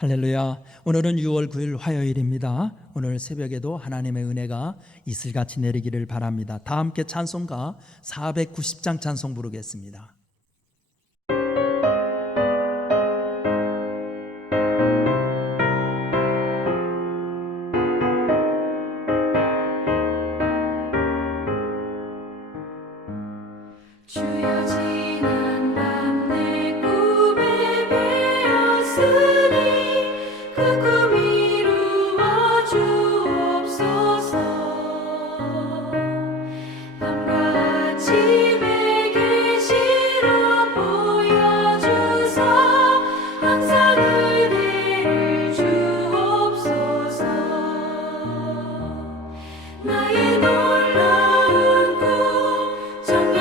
할렐루야. 오늘은 6월 9일 화요일입니다. 오늘 새벽에도 하나님의 은혜가 이슬같이 내리기를 바랍니다. 다 함께 찬송가 490장 찬송 부르겠습니다. 주여 지난 밤 내 꿈에 베었으니 그 꿈 이루어 주옵소서. 밤과 아침에 계시로 보여주사 항상 은혜를 주옵소서. 나의 놀라운 꿈 정녕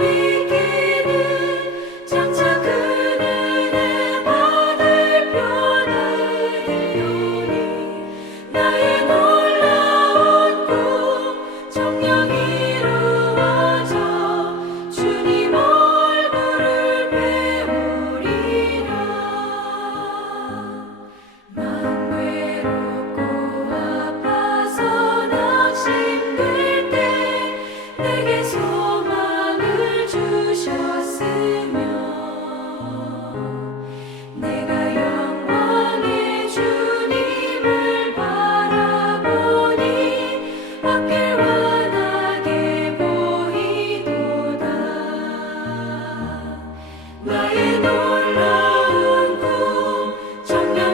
이기는 장차 그 은혜 받을 편하되오니 나의 놀라운 꿈 정녕 이루어져 주님 얼굴을 배우리라. 마음 외롭고 아파서 낙심될 때 내게 소망을 주셨으며 내가 영광의 주님을 바라보니 앞길 환하게 보이도다. 나의 놀라운 꿈 정녕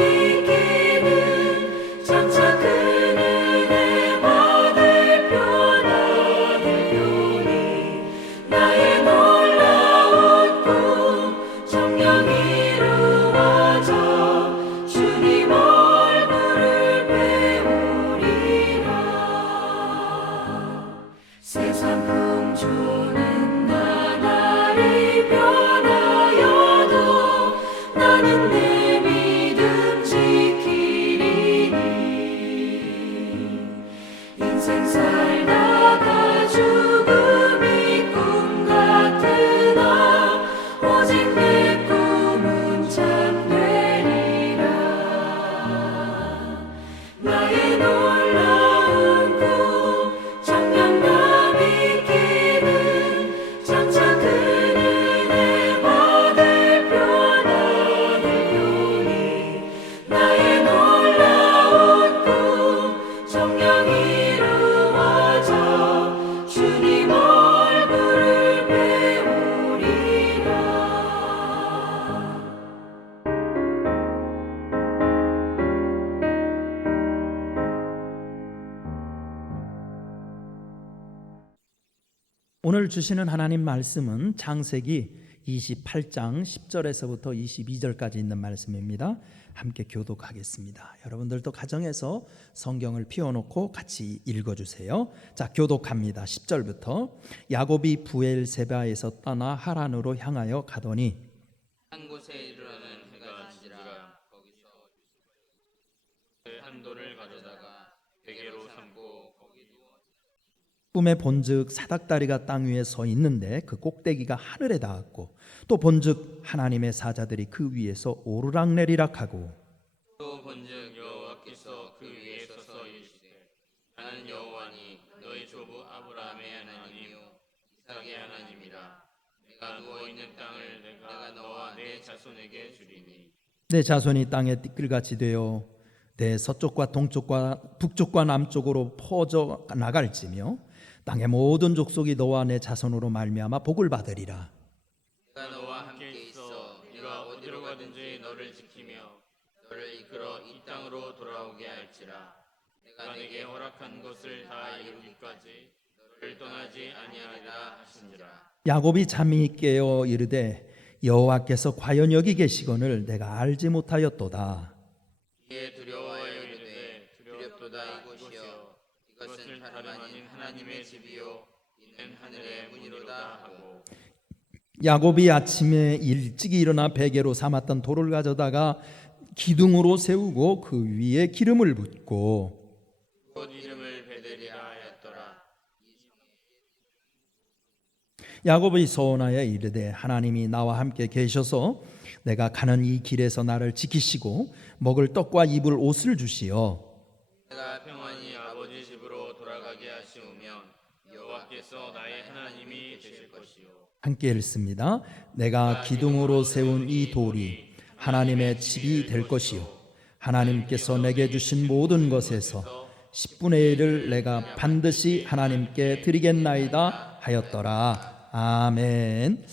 이기는 장차 큰 은혜 받을 편하되오니 나의 놀라운 꿈 정녕 이루어져 주님 얼굴을 배우리라. 세상 풍조는 나날이 변하여도 나는 내 믿음 지키리니 인생 살다가 죽음이 꿈 같으나 오직 내 꿈은 참되리라. 나의 놀라운 꿈 정녕 이기는 장차 큰 은혜 받을 편하되오니 나의 놀라운 꿈 정녕 이루어져 주님 얼굴을 배우리라. 오늘 주시는 하나님 말씀은 창세기 28장 10절에서부터 22절까지 있는 말씀입니다. 함께 교독하겠습니다. 여러분들도 가정에서 성경을 펴놓고 같이 읽어주세요. 자, 교독합니다. 10절부터 야곱이 부엘세바에서 떠나 하란으로 향하여 가더니 한 곳에 이르러는 해가 지지라. 거기서 한 돌을 가져다가 베개로 삼고 거기 누워 꿈에 본즉 사닥다리가 땅 위에 서 있는데 그 꼭대기가 하늘에 닿았고 또 본즉 하나님의 사자들이 그 위에서 오르락내리락하고 또 본즉 여호와께서 그 위에 서서 이르시되 나는 여호와니 너희 조부 아브라함의 하나님이요 이삭의 하나님이라. 내가 누워 있는 땅을 내가 너와 내 자손에게 주리니 내 자손이 땅에 띠끌같이 되어 내 서쪽과 동쪽과 북쪽과 남쪽으로 퍼져 나갈지며 땅의 모든 족속이 너와 내 자손으로 말미암아 복을 받으리라. 내가 너와 함께 있어 네가 어디로 가든지 너를 지키며 너를 이끌어 이 땅으로 돌아오게 할지라. 내가 내게 허락한 것을 다 이루기까지 너를 떠나지 아니하리라 하시니라. 야곱이 잠이 깨어 이르되 여호와께서 과연 여기 계시거늘 내가 알지 못하였도다. 이에 두려워하여 이르되 두렵도다. 이곳이여 이것은 다름 아닌 하나님의 집이요 이는 하늘의 문이로다 하고 야곱이 아침에 일찍 일어나 베개로 삼았던 돌을 가져다가 기둥으로 세우고 그 위에 기름을 붓고 곧 이름을 베델이라 하였더라. 야곱이 서원하여 이르되 하나님이 나와 함께 계셔서 내가 가는 이 길에서 나를 지키시고 먹을 떡과 입을 옷을 주시어 내가 평안히 아버지 집으로 돌아가게 하시오면 여호와께서 나의 하나님이 되실 것이요 함께 읽습니다. 내가 기둥으로 세운 이 돌이 하나님의 집이 될 것이요 하나님께서 내게 주신 모든 것에서 10분의 1을 내가 반드시 하나님께 드리겠나이다 하였더라. 아멘.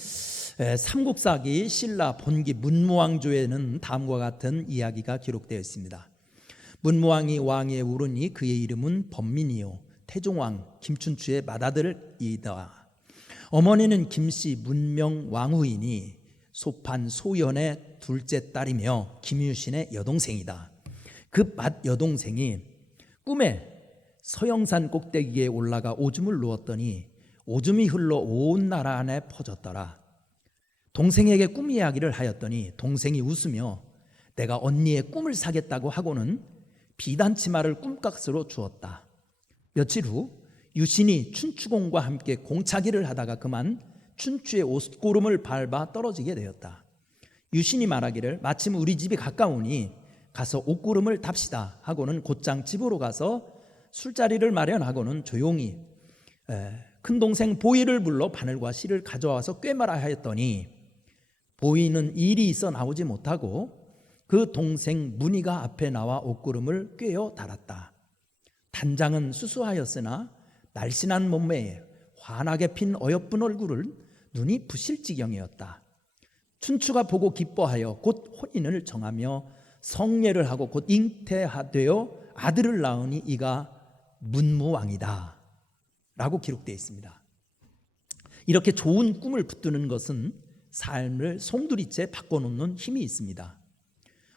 삼국사기 신라 본기 문무왕조에는 다음과 같은 이야기가 기록되어 있습니다. 문무왕이 왕위에 오르니 그의 이름은 범민이요 태종왕 김춘추의 맏아들이다. 어머니는 김씨 문명 왕후이니 소판 소연의 둘째 딸이며 김유신의 여동생이다. 그 맏 여동생이 꿈에 서영산 꼭대기에 올라가 오줌을 누웠더니 오줌이 흘러 온 나라 안에 퍼졌더라. 동생에게 꿈 이야기를 하였더니 동생이 웃으며 내가 언니의 꿈을 사겠다고 하고는 비단치마를 꿈값으로 주었다. 며칠 후 유신이 춘추공과 함께 공차기를 하다가 그만 춘추의 옷고름을 밟아 떨어지게 되었다. 유신이 말하기를 마침 우리 집이 가까우니 가서 옷고름을 답시다 하고는 곧장 집으로 가서 술자리를 마련하고는 조용히 큰 동생 보이를 불러 바늘과 실을 가져와서 꿰매라 하였더니 보이는 일이 있어 나오지 못하고 그 동생 문희가 앞에 나와 옷구름을 꿰어 달았다. 단장은 수수하였으나 날씬한 몸매에 환하게 핀 어여쁜 얼굴을 눈이 부실 지경이었다. 춘추가 보고 기뻐하여 곧 혼인을 정하며 성례를 하고 곧 잉태하되어 아들을 낳으니 이가 문무왕이다 라고 기록되어 있습니다. 이렇게 좋은 꿈을 붙드는 것은 삶을 송두리째 바꿔놓는 힘이 있습니다.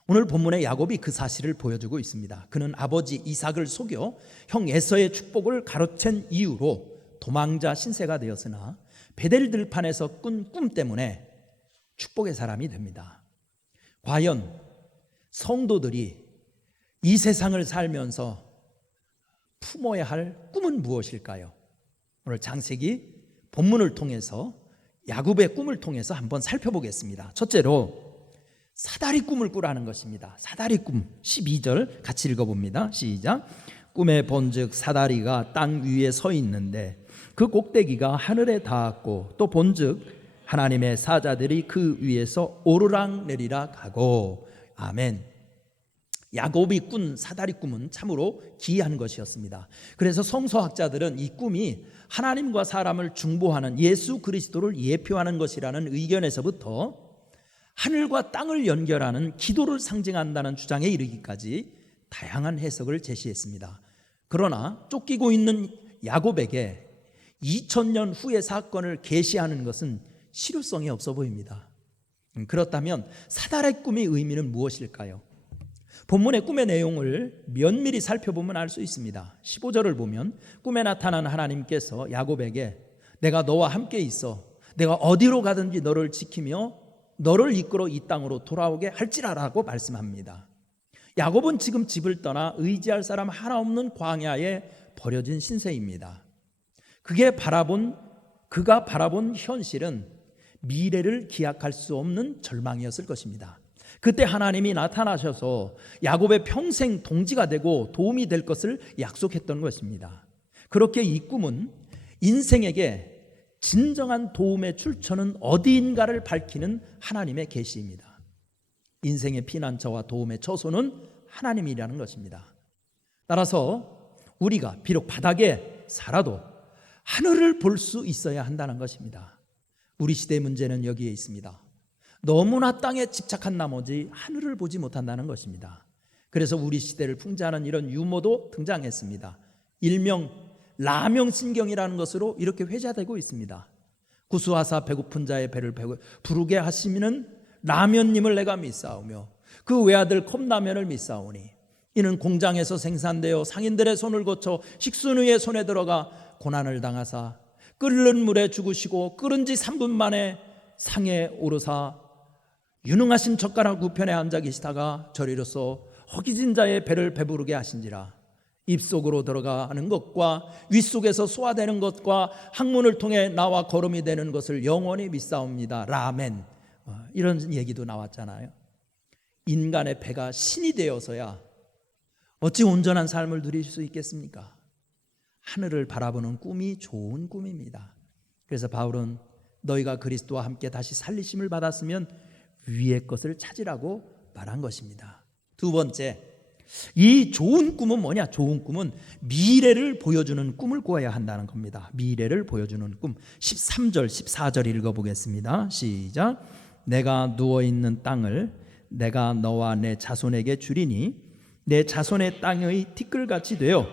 오늘 본문의 야곱이 그 사실을 보여주고 있습니다. 그는 아버지 이삭을 속여 형 에서의 축복을 가로챈 이유로 도망자 신세가 되었으나 베델 들판에서 꾼 꿈 때문에 축복의 사람이 됩니다. 과연 성도들이 이 세상을 살면서 품어야 할 꿈은 무엇일까요? 오늘 창세기 본문을 통해서 야곱의 꿈을 통해서 한번 살펴보겠습니다. 첫째로 사다리 꿈을 꾸라는 것입니다. 사다리 꿈 12절 같이 읽어봅니다. 시작. 꿈에 본즉 사다리가 땅 위에 서 있는데 그 꼭대기가 하늘에 닿았고 또 본즉 하나님의 사자들이 그 위에서 오르락내리락 하고. 아멘. 야곱이 꾼 사다리 꿈은 참으로 기이한 것이었습니다. 그래서 성서학자들은 이 꿈이 하나님과 사람을 중보하는 예수 그리스도를 예표하는 것이라는 의견에서부터 하늘과 땅을 연결하는 기도를 상징한다는 주장에 이르기까지 다양한 해석을 제시했습니다. 그러나 쫓기고 있는 야곱에게 2000년 후의 사건을 계시하는 것은 실효성이 없어 보입니다. 그렇다면 사다리 꿈의 의미는 무엇일까요? 본문의 꿈의 내용을 면밀히 살펴보면 알 수 있습니다. 15절을 보면 꿈에 나타난 하나님께서 야곱에게 내가 너와 함께 있어 내가 어디로 가든지 너를 지키며 너를 이끌어 이 땅으로 돌아오게 할지라라고 말씀합니다. 야곱은 지금 집을 떠나 의지할 사람 하나 없는 광야에 버려진 신세입니다. 그가 바라본 현실은 미래를 기약할 수 없는 절망이었을 것입니다. 그때 하나님이 나타나셔서 야곱의 평생 동지가 되고 도움이 될 것을 약속했던 것입니다. 그렇게 이 꿈은 인생에게 진정한 도움의 출처는 어디인가를 밝히는 하나님의 계시입니다. 인생의 피난처와 도움의 처소는 하나님이라는 것입니다. 따라서 우리가 비록 바닥에 살아도 하늘을 볼 수 있어야 한다는 것입니다. 우리 시대의 문제는 여기에 있습니다. 너무나 땅에 집착한 나머지 하늘을 보지 못한다는 것입니다. 그래서 우리 시대를 풍자하는 이런 유머도 등장했습니다. 일명 라명신경이라는 것으로 이렇게 회자되고 있습니다. 구수하사 배고픈 자의 배를 부르게 하시는 라면님을 내가 믿사오며 그 외아들 컵라면을 믿사오니 이는 공장에서 생산되어 상인들의 손을 거쳐 식순이의 손에 들어가 고난을 당하사 끓는 물에 죽으시고 끓은 지 3분 만에 상에 오르사 유능하신 젓가락 우편에 앉아 계시다가 저리로서 허기진 자의 배를 배부르게 하신지라. 입속으로 들어가는 것과 윗속에서 소화되는 것과 항문을 통해 나와 거름이 되는 것을 영원히 믿사옵니다. 라멘. 이런 얘기도 나왔잖아요. 인간의 배가 신이 되어서야 어찌 온전한 삶을 누릴 수 있겠습니까? 하늘을 바라보는 꿈이 좋은 꿈입니다. 그래서 바울은 너희가 그리스도와 함께 다시 살리심을 받았으면 위의 것을 찾으라고 말한 것입니다. 두 번째, 이 좋은 꿈은 뭐냐? 좋은 꿈은 미래를 보여주는 꿈을 꾸어야 한다는 겁니다. 미래를 보여주는 꿈. 13절 14절 읽어보겠습니다. 시작. 내가 누워있는 땅을 내가 너와 내 자손에게 주리니 내 자손의 땅의 티끌같이 되어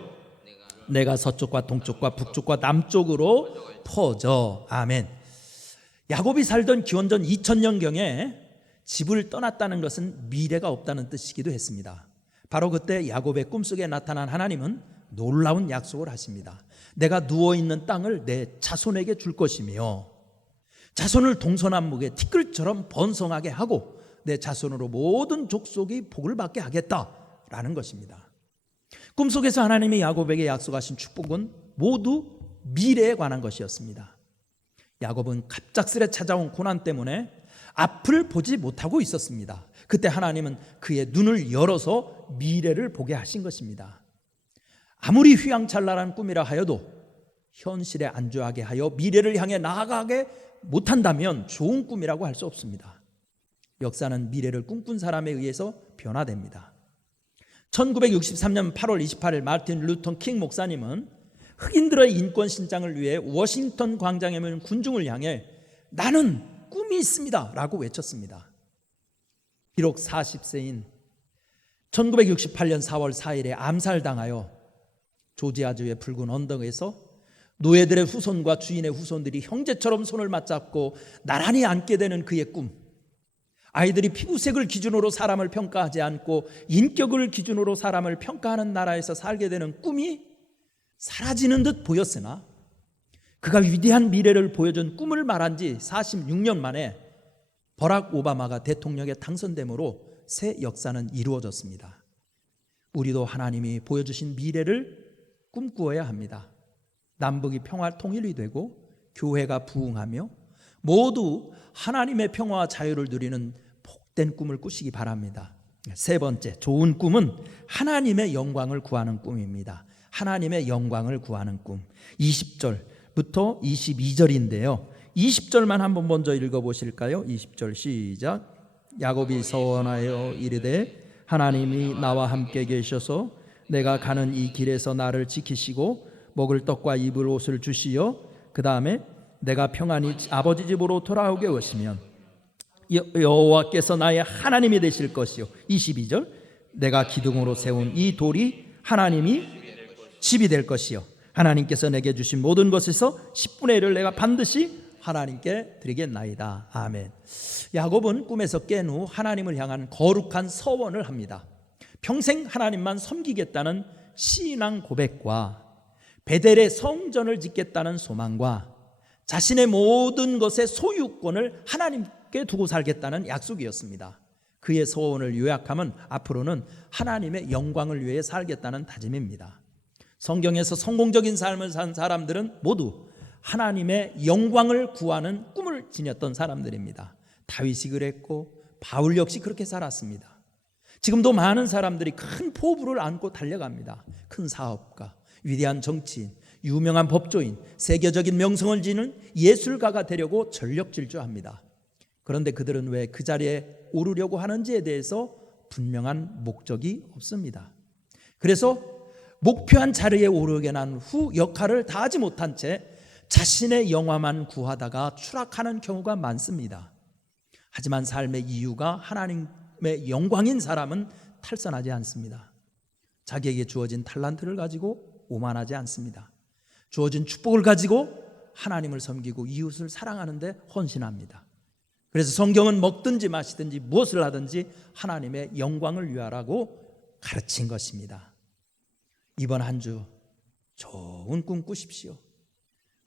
내가 서쪽과 동쪽과 북쪽과 남쪽으로 퍼져. 아멘. 야곱이 살던 기원전 2000년경에 집을 떠났다는 것은 미래가 없다는 뜻이기도 했습니다. 바로 그때 야곱의 꿈속에 나타난 하나님은 놀라운 약속을 하십니다. 내가 누워있는 땅을 내 자손에게 줄 것이며 자손을 동서남북의 티끌처럼 번성하게 하고 내 자손으로 모든 족속이 복을 받게 하겠다라는 것입니다. 꿈속에서 하나님이 야곱에게 약속하신 축복은 모두 미래에 관한 것이었습니다. 야곱은 갑작스레 찾아온 고난 때문에 앞을 보지 못하고 있었습니다. 그때 하나님은 그의 눈을 열어서 미래를 보게 하신 것입니다. 아무리 휘황찬란한 꿈이라 하여도 현실에 안주하게 하여 미래를 향해 나아가게 못한다면 좋은 꿈이라고 할 수 없습니다. 역사는 미래를 꿈꾼 사람에 의해서 변화됩니다. 1963년 8월 28일 마틴 루터 킹 목사님은 흑인들의 인권 신장을 위해 워싱턴 광장에 모인 군중을 향해 나는 꿈이 있습니다 라고 외쳤습니다. 비록 40세인 1968년 4월 4일에 암살당하여 조지아주의 붉은 언덕에서 노예들의 후손과 주인의 후손들이 형제처럼 손을 맞잡고 나란히 앉게 되는 그의 꿈, 아이들이 피부색을 기준으로 사람을 평가하지 않고 인격을 기준으로 사람을 평가하는 나라에서 살게 되는 꿈이 사라지는 듯 보였으나 그가 위대한 미래를 보여준 꿈을 말한 지 46년 만에 버락 오바마가 대통령에 당선됨으로 새 역사는 이루어졌습니다. 우리도 하나님이 보여주신 미래를 꿈꾸어야 합니다. 남북이 평화 통일이 되고 교회가 부흥하며 모두 하나님의 평화와 자유를 누리는 복된 꿈을 꾸시기 바랍니다. 세 번째, 좋은 꿈은 하나님의 영광을 구하는 꿈입니다. 하나님의 영광을 구하는 꿈. 20절부터 22절인데요. 20절만 한번 먼저 읽어보실까요? 20절 시작. 야곱이 서원하여 이르되 하나님이 나와 함께 계셔서 내가 가는 이 길에서 나를 지키시고 먹을 떡과 입을 옷을 주시어 그 다음에 내가 평안히 아버지 집으로 돌아오게 오시면 여호와께서 나의 하나님이 되실 것이요. 22절 내가 기둥으로 세운 이 돌이 하나님이 집이 될 것이요. 하나님께서 내게 주신 모든 것에서 10분의 1을 내가 반드시 하나님께 드리겠나이다. 아멘. 야곱은 꿈에서 깬 후 하나님을 향한 거룩한 서원을 합니다. 평생 하나님만 섬기겠다는 신앙 고백과 베델의 성전을 짓겠다는 소망과 자신의 모든 것의 소유권을 하나님께 두고 살겠다는 약속이었습니다. 그의 서원을 요약하면 앞으로는 하나님의 영광을 위해 살겠다는 다짐입니다. 성경에서 성공적인 삶을 산 사람들은 모두 하나님의 영광을 구하는 꿈을 지녔던 사람들입니다. 다윗이 그랬고 바울 역시 그렇게 살았습니다. 지금도 많은 사람들이 큰 포부를 안고 달려갑니다. 큰 사업가, 위대한 정치인, 유명한 법조인, 세계적인 명성을 지닌 예술가가 되려고 전력질주합니다. 그런데 그들은 왜 그 자리에 오르려고 하는지에 대해서 분명한 목적이 없습니다. 그래서 목표한 자리에 오르게 난 후 역할을 다하지 못한 채 자신의 영화만 구하다가 추락하는 경우가 많습니다. 하지만 삶의 이유가 하나님의 영광인 사람은 탈선하지 않습니다. 자기에게 주어진 탈란트를 가지고 오만하지 않습니다. 주어진 축복을 가지고 하나님을 섬기고 이웃을 사랑하는 데 헌신합니다. 그래서 성경은 먹든지 마시든지 무엇을 하든지 하나님의 영광을 위하라고 가르친 것입니다. 이번 한 주 좋은 꿈 꾸십시오.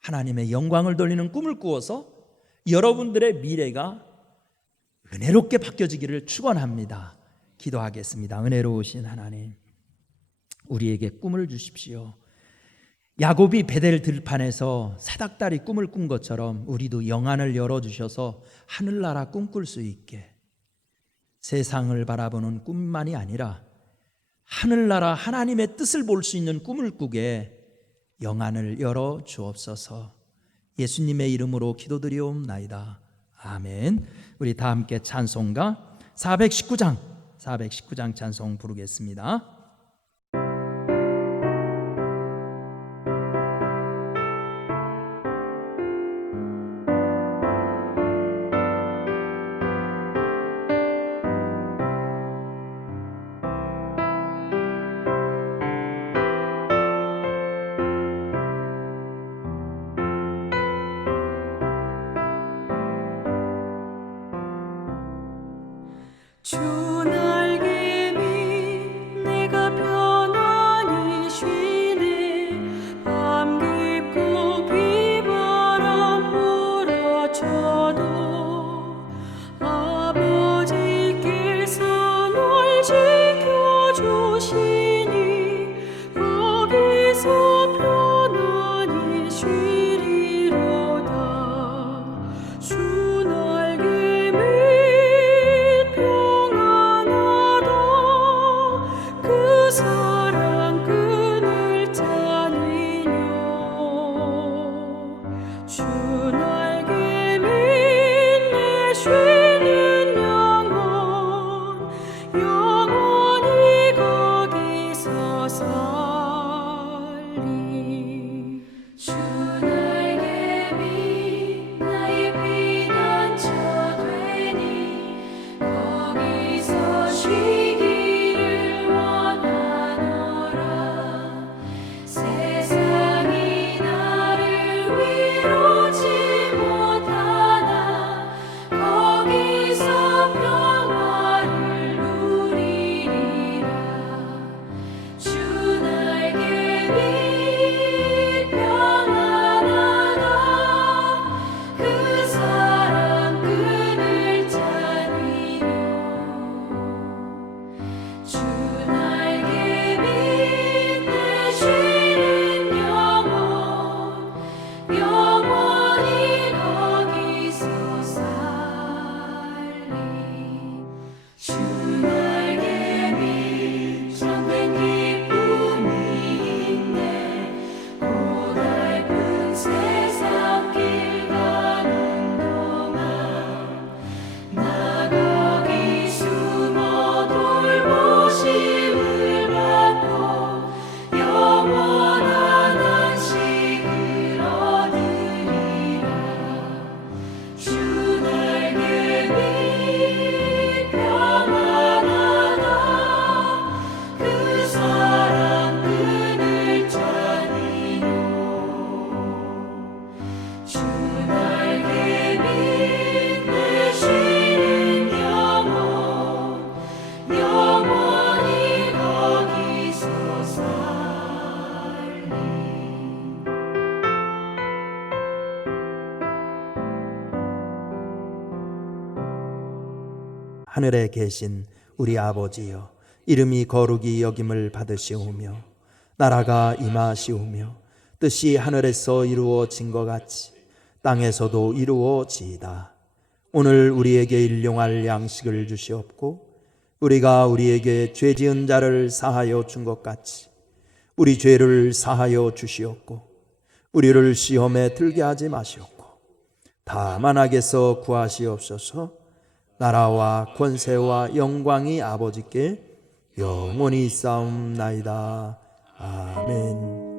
하나님의 영광을 돌리는 꿈을 꾸어서 여러분들의 미래가 은혜롭게 바뀌어지기를 축원합니다. 기도하겠습니다. 은혜로우신 하나님, 우리에게 꿈을 주십시오. 야곱이 베델 들판에서 사닥다리 꿈을 꾼 것처럼 우리도 영안을 열어주셔서 하늘나라 꿈꿀 수 있게, 세상을 바라보는 꿈만이 아니라 하늘나라 하나님의 뜻을 볼 수 있는 꿈을 꾸게 영안을 열어 주옵소서. 예수님의 이름으로 기도드리옵나이다. 아멘. 우리 다 함께 찬송가 419장 찬송 부르겠습니다. 주 날개 밑 내가 편안히 쉬네. 밤 깊고 비바람 몰아쳐도 아버지께서 널 지켜주시니 거기서 편안히 쉬리로다. 주 날개 밑 그 사랑 끈을 짜니뇨. 주 날개 밑에 쉬는 영원히 거기서 살리. 주 날개 밑 나의 피난처 되니 거기서 쉬기를 원하노라. 세상이 나를 위로치 못하나 거기서 평화를 누리리라. 주 날개 밑 평안하다. 그 사랑 끈을 짜니뇨. 주 날개 밑에 쉬는 영원히 거기서 살리. 주 날개 밑 참된 기쁨이 있네. 고달픈 세상 길 가는 동안 나 거기 숨어 돌보심을 받고 영원한 안식을 얻으리라. 주 날개 밑 평안하다. 그 사랑 끈을 짜니뇨. 주 날개 밑에 쉬는 영원히 거기서 살리. 하늘에 계신 우리 아버지여, 이름이 거룩히 여김을 받으시오며 나라가 임하시오며 뜻이 하늘에서 이루어진 것 같이 땅에서도 이루어지이다. 오늘 우리에게 일용할 양식을 주시옵고 우리가 우리에게 죄 지은 자를 사하여 준 것 같이 우리 죄를 사하여 주시옵고 우리를 시험에 들게 하지 마시옵고 다만 악에서 구하시옵소서. 나라와 권세와 영광이 아버지께 영원히 있사옵나이다. 아멘.